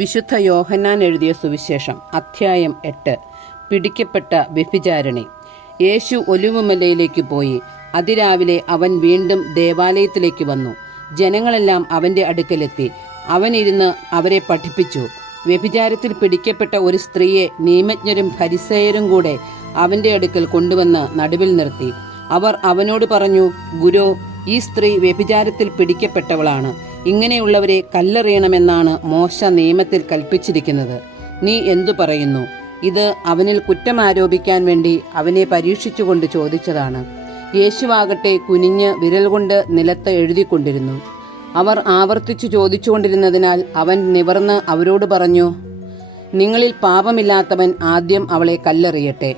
വിശുദ്ധ യോഹന്നാൻ എഴുതിയ സുവിശേഷം അധ്യായം 8. പിടിക്കപ്പെട്ട വ്യഭിചാരിണി. യേശു ഒലിവുമലയിലേക്ക് പോയി. അതിരാവിലെ അവൻ വീണ്ടും ദേവാലയത്തിലേക്ക് വന്നു. ജനങ്ങളെല്ലാം അവൻ്റെ അടുക്കലെത്തി. അവൻ ഇരുന്ന് അവരെ പഠിപ്പിച്ചു. വ്യഭിചാരത്തിൽ പിടിക്കപ്പെട്ട ഒരു സ്ത്രീയെ നിയമജ്ഞരും ഫരിസേയരും കൂടെ അവൻ്റെ അടുക്കൽ കൊണ്ടുവന്ന് നടുവിൽ നിർത്തി. അവർ അവനോട് പറഞ്ഞു, ഗുരോ, ഈ സ്ത്രീ വ്യഭിചാരത്തിൽ പിടിക്കപ്പെട്ടവളാണ്. ഇങ്ങനെയുള്ളവരെ കല്ലെറിയണമെന്നാണ് മോശ നിയമത്തിൽ കൽപ്പിച്ചിരിക്കുന്നത്. നീ എന്തു പറയുന്നു? ഇത് അവനിൽ കുറ്റം ആരോപിക്കാൻ വേണ്ടി അവനെ പരീക്ഷിച്ചുകൊണ്ട് ചോദിച്ചതാണ്. യേശുവാകട്ടെ കുനിഞ്ഞ് വിരൽ കൊണ്ട് നിലത്ത് എഴുതിക്കൊണ്ടിരുന്നു. അവർ ആവർത്തിച്ചു ചോദിച്ചുകൊണ്ടിരുന്നതിനാൽ അവൻ നിവർന്ന് അവരോട് പറഞ്ഞു, നിങ്ങളിൽ പാപമില്ലാത്തവൻ ആദ്യം അവളെ കല്ലെറിയട്ടെ.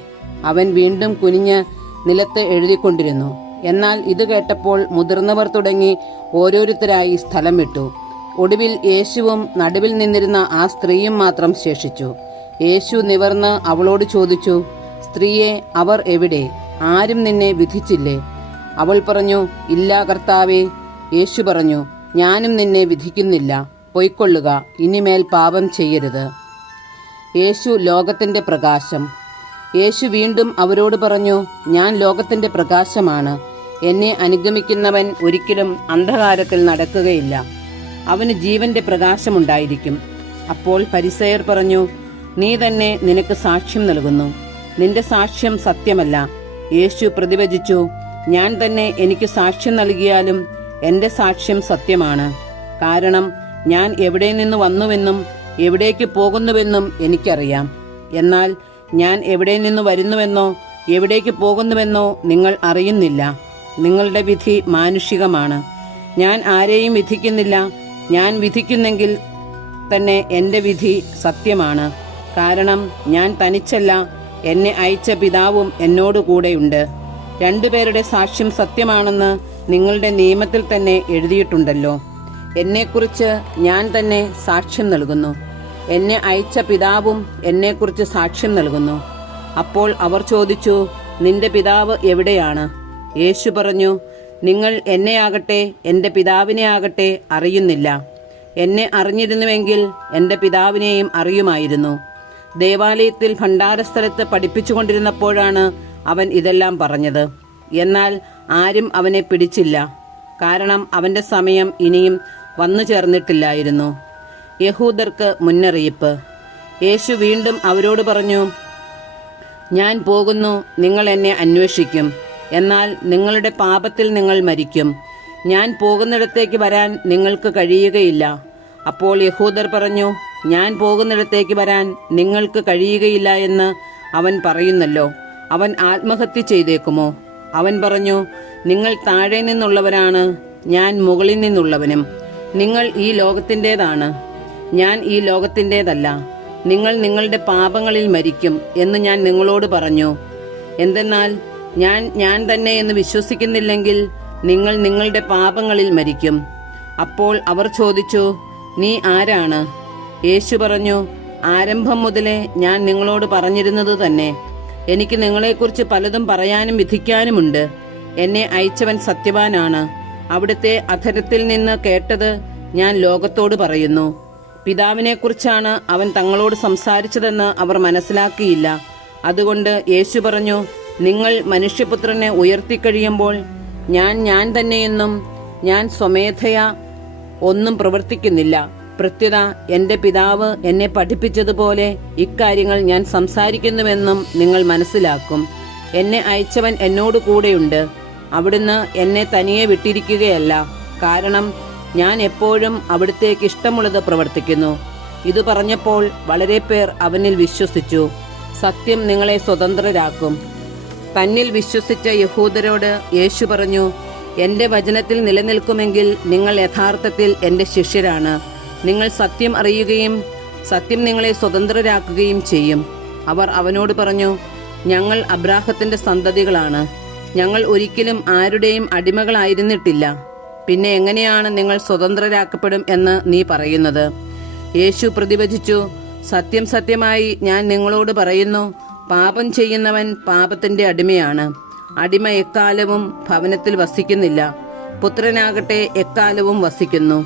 അവൻ വീണ്ടും കുനിഞ്ഞ് നിലത്ത് എഴുതിക്കൊണ്ടിരുന്നു. എന്നാൽ ഇത് കേട്ടപ്പോൾ മുതിർന്നവർ തുടങ്ങി ഓരോരുത്തരായി സ്ഥലം വിട്ടു. ഒടുവിൽ യേശുവും നടുവിൽ നിന്നിരുന്ന ആ സ്ത്രീയും മാത്രം ശേഷിച്ചു. യേശു നിവർന്ന് അവളോട് ചോദിച്ചു, സ്ത്രീയെ, അവർ എവിടെ? ആരും നിന്നെ വിധിച്ചില്ലേ? അവൾ പറഞ്ഞു, ഇല്ല കർത്താവേ. യേശു പറഞ്ഞു, ഞാനും നിന്നെ വിധിക്കുന്നില്ല. പൊയ്ക്കൊള്ളുക, ഇനിമേൽ പാപം ചെയ്യരുത്. യേശു ലോകത്തിന്റെ പ്രകാശം. യേശു വീണ്ടും അവരോട് പറഞ്ഞു, ഞാൻ ലോകത്തിന്റെ പ്രകാശമാണ്. എന്നെ അനുഗമിക്കുന്നവൻ ഒരിക്കലും അന്ധകാരത്തിൽ നടക്കുകയില്ല. അവന് ജീവന്റെ പ്രകാശമുണ്ടായിരിക്കും. അപ്പോൾ ഫരിസേയർ പറഞ്ഞു, നീ തന്നെ നിനക്ക് സാക്ഷ്യം നൽകുന്നു. നിന്റെ സാക്ഷ്യം സത്യമല്ല. യേശു പ്രതിവചിച്ചു, ഞാൻ തന്നെ എനിക്ക് സാക്ഷ്യം നൽകിയാലും എന്റെ സാക്ഷ്യം സത്യമാണ്. കാരണം ഞാൻ എവിടെ നിന്ന് വന്നുവെന്നും എവിടേക്ക് പോകുന്നുവെന്നും എനിക്കറിയാം. എന്നാൽ ഞാൻ എവിടെ നിന്ന് വരുന്നുവെന്നോ എവിടേക്ക് പോകുന്നുവെന്നോ നിങ്ങൾ അറിയുന്നില്ല. നിങ്ങളുടെ വിധി മാനുഷികമാണ്. ഞാൻ ആരെയും വിധിക്കുന്നില്ല. ഞാൻ വിധിക്കുന്നെങ്കിൽ തന്നെ എൻ്റെ വിധി സത്യമാണ്. കാരണം ഞാൻ തനിച്ചല്ല, എന്നെ അയച്ച പിതാവും എന്നോട് കൂടെയുണ്ട്. രണ്ടുപേരുടെ സാക്ഷ്യം സത്യമാണെന്ന് നിങ്ങളുടെ നിയമത്തിൽ തന്നെ എഴുതിയിട്ടുണ്ടല്ലോ. എന്നെക്കുറിച്ച് ഞാൻ തന്നെ സാക്ഷ്യം നൽകുന്നു. എന്നെ അയച്ച പിതാവും എന്നെക്കുറിച്ച് സാക്ഷ്യം നൽകുന്നു. അപ്പോൾ അവർ ചോദിച്ചു, നിന്റെ പിതാവ് എവിടെയാണ്? യേശു പറഞ്ഞു, നിങ്ങൾ എന്നെയാകട്ടെ എൻ്റെ പിതാവിനെ ആകട്ടെ അറിയുന്നില്ല. എന്നെ അറിഞ്ഞിരുന്നുവെങ്കിൽ എൻ്റെ പിതാവിനെയും അറിയുമായിരുന്നു. ദേവാലയത്തിൽ ഭണ്ഡാരസ്ഥലത്ത് പഠിപ്പിച്ചുകൊണ്ടിരുന്നപ്പോഴാണ് അവൻ ഇതെല്ലാം പറഞ്ഞത്. എന്നാൽ ആരും അവനെ പിടിച്ചില്ല. കാരണം അവൻ്റെ സമയം ഇനിയും വന്നു ചേർന്നിട്ടില്ലായിരുന്നു. യഹൂദർക്ക് മുന്നറിയിപ്പ്. യേശു വീണ്ടും അവരോട് പറഞ്ഞു, ഞാൻ പോകുന്നു. നിങ്ങൾ എന്നെ അന്വേഷിക്കും. എന്നാൽ നിങ്ങളുടെ പാപത്തിൽ നിങ്ങൾ മരിക്കും. ഞാൻ പോകുന്നിടത്തേക്ക് വരാൻ നിങ്ങൾക്ക് കഴിയുകയില്ല. അപ്പോൾ യഹൂദർ പറഞ്ഞു, ഞാൻ പോകുന്നിടത്തേക്ക് വരാൻ നിങ്ങൾക്ക് കഴിയുകയില്ല എന്ന് അവൻ പറയുന്നല്ലോ. അവൻ ആത്മഹത്യ ചെയ്തേക്കുമോ? അവൻ പറഞ്ഞു, നിങ്ങൾ താഴെ നിന്നുള്ളവരാണ്, ഞാൻ മുകളിൽ നിന്നുള്ളവനും. നിങ്ങൾ ഈ ലോകത്തിൻ്റെതാണ്, ഞാൻ ഈ ലോകത്തിൻ്റെതല്ല. നിങ്ങൾ നിങ്ങളുടെ പാപങ്ങളിൽ മരിക്കും എന്ന് ഞാൻ നിങ്ങളോട് പറഞ്ഞു. എന്തെന്നാൽ ഞാൻ തന്നെ എന്ന് വിശ്വസിക്കുന്നില്ലെങ്കിൽ നിങ്ങൾ നിങ്ങളുടെ പാപങ്ങളിൽ മരിക്കും. അപ്പോൾ അവർ ചോദിച്ചു, നീ ആരാണ്? യേശു പറഞ്ഞു, ആരംഭം മുതലേ ഞാൻ നിങ്ങളോട് പറഞ്ഞിരുന്നത് തന്നെ. എനിക്ക് നിങ്ങളെക്കുറിച്ച് പലതും പറയാനും വിധിക്കാനുമുണ്ട്. എന്നെ അയച്ചവൻ സത്യവാനാണ്. അവിടുത്തെ അധരത്തിൽ നിന്ന് കേട്ടത് ഞാൻ ലോകത്തോട് പറയുന്നു. പിതാവിനെക്കുറിച്ചാണ് അവൻ തങ്ങളോട് സംസാരിച്ചതെന്ന് അവർ മനസ്സിലാക്കിയില്ല. അതുകൊണ്ട് യേശു പറഞ്ഞു, നിങ്ങൾ മനുഷ്യപുത്രനെ ഉയർത്തിക്കഴിയുമ്പോൾ ഞാൻ തന്നെയെന്നും ഞാൻ സ്വമേധയാ ഒന്നും പ്രവർത്തിക്കുന്നില്ല. പ്രത്യുത എൻ്റെ പിതാവ് എന്നെ പഠിപ്പിച്ചതുപോലെ ഇക്കാര്യങ്ങൾ ഞാൻ സംസാരിക്കുന്നുവെന്നും നിങ്ങൾ മനസ്സിലാക്കും. എന്നെ അയച്ചവൻ എന്നോട് കൂടെയുണ്ട്. അവിടുന്ന് എന്നെ തനിയെ വിട്ടിരിക്കുകയല്ല. കാരണം ഞാൻ എപ്പോഴും അവിടുത്തേക്ക് ഇഷ്ടമുള്ളത് പ്രവർത്തിക്കുന്നു. ഇത് പറഞ്ഞപ്പോൾ വളരെ പേർ അവനിൽ വിശ്വസിച്ചു. സത്യം നിങ്ങളെ സ്വതന്ത്രരാക്കും. തന്നിൽ വിശ്വസിച്ച യഹൂദരോട് യേശു പറഞ്ഞു, എൻ്റെ വചനത്തിൽ നിലനിൽക്കുമെങ്കിൽ നിങ്ങൾ യഥാർത്ഥത്തിൽ എൻ്റെ ശിഷ്യരാണ്. നിങ്ങൾ സത്യം അറിയുകയും സത്യം നിങ്ങളെ സ്വതന്ത്രരാക്കുകയും ചെയ്യും. അവർ അവനോട് പറഞ്ഞു, ഞങ്ങൾ അബ്രാഹത്തിന്റെ സന്തതികളാണ്. ഞങ്ങൾ ഒരിക്കലും ആരുടെയും അടിമകളായിരുന്നിട്ടില്ല. പിന്നെ എങ്ങനെയാണ് നിങ്ങൾ സ്വതന്ത്രരാക്കപ്പെടും എന്ന് നീ പറയുന്നത്? യേശു പ്രതിവചിച്ചു, സത്യം സത്യമായി ഞാൻ നിങ്ങളോട് പറയുന്നു, പാപം ചെയ്യുന്നവൻ പാപത്തിന്റെ അടിമയാണ്. അടിമ എക്കാലവും ഭവനത്തിൽ വസിക്കുന്നില്ല, പുത്രനാകട്ടെ എക്കാലവും വസിക്കുന്നു.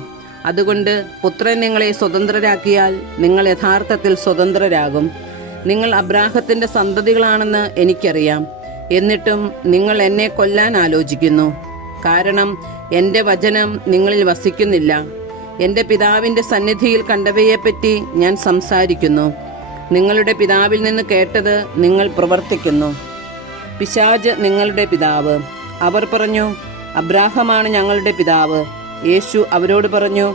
അതുകൊണ്ട് പുത്രൻ നിങ്ങളെ സ്വതന്ത്രരാക്കിയാൽ നിങ്ങൾ യഥാർത്ഥത്തിൽ സ്വതന്ത്രരാകും. നിങ്ങൾ അബ്രാഹത്തിന്റെ സന്തതികളാണെന്ന് എനിക്കറിയാം. എന്നിട്ടും നിങ്ങൾ എന്നെ കൊല്ലാൻ ആലോചിക്കുന്നു. കാരണം എൻ്റെ വചനം നിങ്ങളിൽ വസിക്കുന്നില്ല. എൻ്റെ പിതാവിൻ്റെ സന്നിധിയിൽ കണ്ടവയെപ്പറ്റി ഞാൻ സംസാരിക്കുന്നു. നിങ്ങളുടെ പിതാവിൽ നിന്ന് കേട്ടത് നിങ്ങൾ പ്രവർത്തിക്കുന്നു. പിശാച് നിങ്ങളുടെ പിതാവ്. അവർ പറഞ്ഞു, അബ്രാഹമാണ് ഞങ്ങളുടെ പിതാവ്. യേശു അവരോട് പറഞ്ഞു,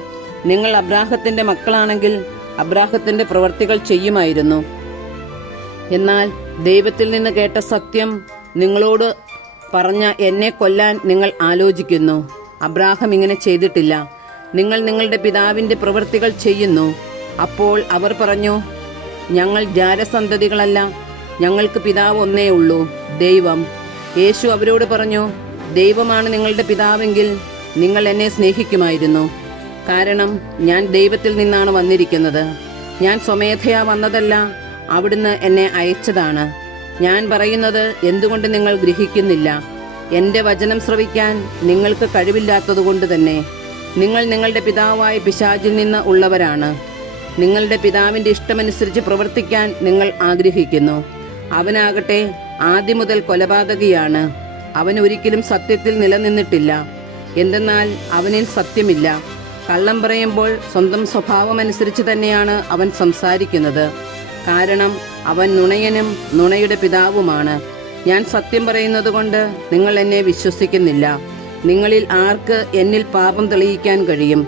നിങ്ങൾ അബ്രാഹത്തിന്റെ മക്കളാണെങ്കിൽ അബ്രാഹത്തിന്റെ പ്രവർത്തികൾ ചെയ്യുമായിരുന്നു. എന്നാൽ ദൈവത്തിൽ നിന്ന് കേട്ട സത്യം നിങ്ങളോട് പറഞ്ഞ എന്നെ കൊല്ലാൻ നിങ്ങൾ ആലോചിക്കുന്നു. അബ്രാഹം ഇങ്ങനെ ചെയ്തിട്ടില്ല. നിങ്ങൾ നിങ്ങളുടെ പിതാവിന്റെ പ്രവൃത്തികൾ ചെയ്യുന്നു. അപ്പോൾ അവർ പറഞ്ഞു, ഞങ്ങൾ ജാരസന്തതികളല്ല, ഞങ്ങൾക്ക് പിതാവ് ഒന്നേ ഉള്ളൂ, ദൈവം. യേശു അവരോട് പറഞ്ഞു, ദൈവമാണ് നിങ്ങളുടെ പിതാവെങ്കിൽ നിങ്ങൾ എന്നെ സ്നേഹിക്കുമായിരുന്നു. കാരണം ഞാൻ ദൈവത്തിൽ നിന്നാണ് വന്നിരിക്കുന്നത്. ഞാൻ സ്വമേധയാ വന്നതല്ല, അവിടുന്ന് എന്നെ അയച്ചതാണ്. ഞാൻ പറയുന്നത് എന്തുകൊണ്ട് നിങ്ങൾ ഗ്രഹിക്കുന്നില്ല? എൻ്റെ വചനം ശ്രവിക്കാൻ നിങ്ങൾക്ക് കഴിവില്ലാത്തതുകൊണ്ട് തന്നെ. നിങ്ങൾ നിങ്ങളുടെ പിതാവായ പിശാചിൽ നിന്ന് ഉള്ളവരാണ്. നിങ്ങളുടെ പിതാവിൻ്റെ ഇഷ്ടമനുസരിച്ച് പ്രവർത്തിക്കാൻ നിങ്ങൾ ആഗ്രഹിക്കുന്നു. അവനാകട്ടെ ആദ്യം മുതൽ കൊലപാതകിയാണ്. അവൻ ഒരിക്കലും സത്യത്തിൽ നിലനിന്നിട്ടില്ല. എന്തെന്നാൽ അവനിൽ സത്യമില്ല. കള്ളം പറയുമ്പോൾ സ്വന്തം സ്വഭാവമനുസരിച്ച് തന്നെയാണ് അവൻ സംസാരിക്കുന്നത്. കാരണം അവൻ നുണയനും നുണയുടെ പിതാവുമാണ്. ഞാൻ സത്യം പറയുന്നത് കൊണ്ട് നിങ്ങൾ എന്നെ വിശ്വസിക്കുന്നില്ല. നിങ്ങളിൽ ആർക്ക് എന്നിൽ പാപം തെളിയിക്കാൻ കഴിയും?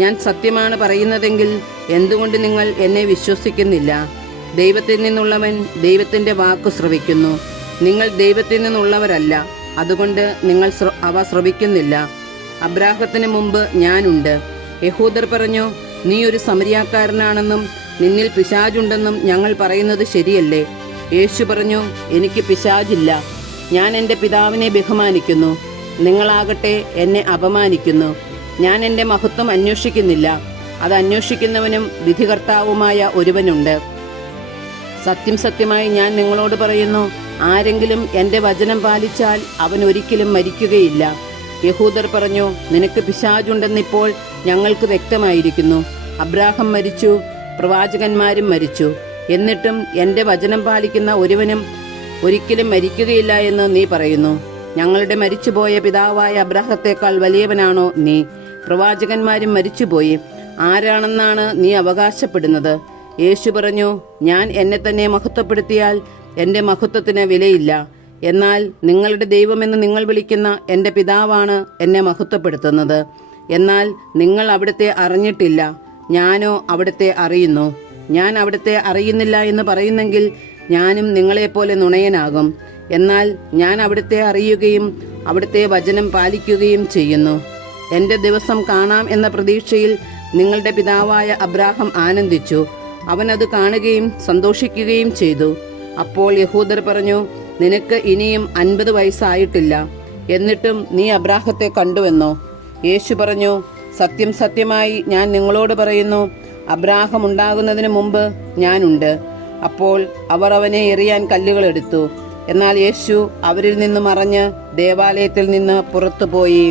ഞാൻ സത്യമാണ് പറയുന്നതെങ്കിൽ എന്തുകൊണ്ട് നിങ്ങൾ എന്നെ വിശ്വസിക്കുന്നില്ല? ദൈവത്തിൽ നിന്നുള്ളവൻ ദൈവത്തിൻ്റെ വാക്കു ശ്രവിക്കുന്നു. നിങ്ങൾ ദൈവത്തിൽ നിന്നുള്ളവരല്ല, അതുകൊണ്ട് നിങ്ങൾ അവ ശ്രവിക്കുന്നില്ല. അബ്രാഹത്തിന് മുമ്പ് ഞാനുണ്ട്. യഹൂദർ പറഞ്ഞു, നീ ഒരു സമരിയാക്കാരനാണെന്നും നിന്നിൽ പിശാചുണ്ടെന്നും ഞങ്ങൾ പറയുന്നത് ശരിയല്ലേ? യേശു പറഞ്ഞു, എനിക്ക് പിശാചില്ല. ഞാൻ എൻ്റെ പിതാവിനെ ബഹുമാനിക്കുന്നു. നിങ്ങളാകട്ടെ എന്നെ അപമാനിക്കുന്നു. ഞാൻ എൻ്റെ മഹത്വം അന്വേഷിക്കുന്നില്ല. അത് അന്വേഷിക്കുന്നവനും വിധികർത്താവുമായ ഒരുവനുണ്ട്. സത്യം സത്യമായി ഞാൻ നിങ്ങളോട് പറയുന്നു, ആരെങ്കിലും എൻ്റെ വചനം പാലിച്ചാൽ അവൻ ഒരിക്കലും മരിക്കുകയില്ല. യഹൂദർ പറഞ്ഞു, നിനക്ക് പിശാചുണ്ടെന്നിപ്പോൾ ഞങ്ങൾക്ക് വ്യക്തമായിരിക്കുന്നു. അബ്രാഹം മരിച്ചു, പ്രവാചകന്മാരും മരിച്ചു. എന്നിട്ടും എൻ്റെ വചനം പാലിക്കുന്ന ഒരുവനും ഒരിക്കലും മരിക്കുകയില്ല എന്ന് നീ പറയുന്നു. ഞങ്ങളുടെ മരിച്ചുപോയ പിതാവായ അബ്രാഹത്തേക്കാൾ വലിയവനാണോ നീ? പ്രവാചകന്മാരും മരിച്ചുപോയി. ആരാണെന്നാണ് നീ അവകാശപ്പെടുന്നത്? യേശു പറഞ്ഞു, ഞാൻ എന്നെ തന്നെ മഹത്വപ്പെടുത്തിയാൽ എൻ്റെ മഹത്വത്തിന് വിലയില്ല. എന്നാൽ നിങ്ങളുടെ ദൈവമെന്ന് നിങ്ങൾ വിളിക്കുന്ന എൻ്റെ പിതാവാണ് എന്നെ മഹത്വപ്പെടുത്തുന്നത്. എന്നാൽ നിങ്ങൾ അവിടുത്തെ അറിഞ്ഞിട്ടില്ല, ഞാനോ അവിടുത്തെ അറിയുന്നു. ഞാൻ അവിടുത്തെ അറിയുന്നില്ല എന്ന് പറയുന്നെങ്കിൽ ഞാനും നിങ്ങളെപ്പോലെ നുണയനാകും. എന്നാൽ ഞാൻ അവിടുത്തെ അറിയുകയും അവിടുത്തെ വചനം പാലിക്കുകയും ചെയ്യുന്നു. എൻ്റെ ദിവസം കാണാം എന്ന പ്രതീക്ഷയിൽ നിങ്ങളുടെ പിതാവായ അബ്രാഹം ആനന്ദിച്ചു. അവനത് കാണുകയും സന്തോഷിക്കുകയും ചെയ്തു. അപ്പോൾ യഹൂദർ പറഞ്ഞു, നിനക്ക് ഇനിയും 50 വയസ്സായിട്ടില്ല, എന്നിട്ടും നീ അബ്രാഹത്തെ കണ്ടുവെന്നോ? യേശു പറഞ്ഞു, സത്യം സത്യമായി ഞാൻ നിങ്ങളോട് പറയുന്നു, അബ്രാഹം ഉണ്ടാകുന്നതിന് മുമ്പ് ഞാനുണ്ട്. അപ്പോൾ അവർ അവനെ എറിയാൻ കല്ലുകൾ എടുത്തു. എന്നാൽ യേശു അവരിൽ നിന്ന് മറഞ്ഞ് ദേവാലയത്തിൽ നിന്ന് പുറത്തുപോയി.